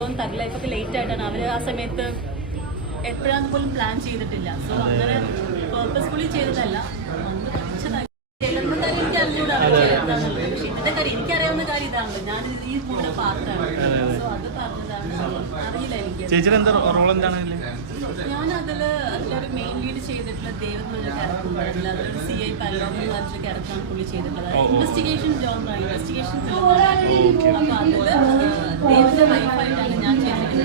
Thug ലൈഫൊക്കെ late ആയിട്ടാണ് അവർ ആ സമയത്ത് എപ്പോഴാന്ന് പോലും പ്ലാൻ ചെയ്തിട്ടില്ല. സോ അങ്ങനെ പേർപ്പസ്ഫുള്ളി ചെയ്തതല്ല. വന്ന് പഠിച്ചതായി എനിക്ക് അറിഞ്ഞൂടാണ് എന്താണുള്ളത്. പക്ഷെ ഇതിന്റെ കാര്യം എനിക്കറിയാവുന്ന കാര്യം ഇതാണല്ലോ. ഞാൻ ഈ മൂവിയുടെ പാർട്ടാണ്. സോ അത് പറഞ്ഞതാണ്. അറിയില്ല എനിക്ക്. ഞാൻ അതിലൊരു മെയിൻ ലീഡ് ചെയ്തിട്ടുള്ള ദേവ് എന്നൊരു ക്യാരക്ടർ, അതിലൊരു CI പാലോം എന്നൊരു ക്യാരക്ടറാണ് പുള്ളി ചെയ്തിട്ടുള്ളത്. ഇൻവെസ്റ്റിഗേഷൻ ജോണർ, ഇൻവെസ്റ്റിഗേഷൻ ഫിലിമാണ്. അപ്പൊ അതില് ദേവിന്റെ വൈഫായിട്ടാണ് ഞാൻ ചെയ്തിട്ടുള്ള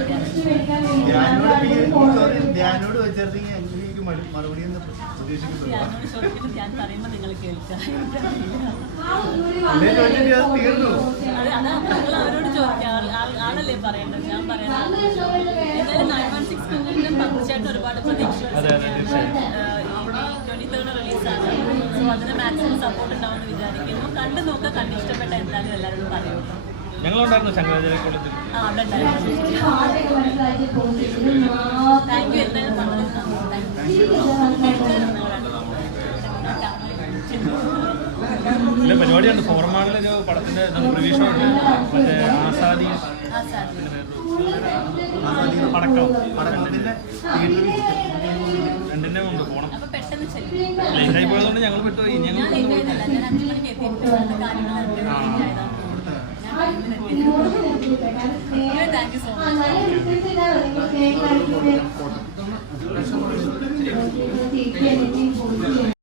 ഞാൻ പറയുമ്പോ നിങ്ങൾ കേൾക്കാം. നമ്മൾ അവരോട് ചോദിക്കാം, ആളല്ലേ പറയേണ്ടത്, ഞാൻ പറയുന്നത്. എന്തായാലും 916 പങ്കുചേട്ടൻ ഒരുപാട് പ്രതീക്ഷകൾ 23rd റിലീസാണ്. സോ അതിന് മാക്സിമം സപ്പോർട്ട് ഉണ്ടാവുമെന്ന് വിചാരിക്കുന്നു. കണ്ടു നോക്കുക, കണ്ട് ഇഷ്ടപ്പെട്ട എന്തായാലും എല്ലാവരും പറയുള്ളൂ. ഞങ്ങളുണ്ടായിരുന്നു ശങ്കരാചാര്യക്കുളത്തിൽ. Thank you. എന്തായാലും പരിപാടിയുണ്ട്. ഫോർമാളിലൊരു പടത്തിന്റെ റിവീഷനുണ്ട്. മറ്റേ ആസാദി പടക്കം രണ്ടിന്റെ മുമ്പ് പോണം. ലേറ്റായി പോയതുകൊണ്ട് ഞങ്ങൾ വിട്ടുപോയി. ഞാൻ 5 മണിക്ക് എത്തിയിട്ട് കാര്യങ്ങൾ താങ്ക് യു സോ മച്ച്.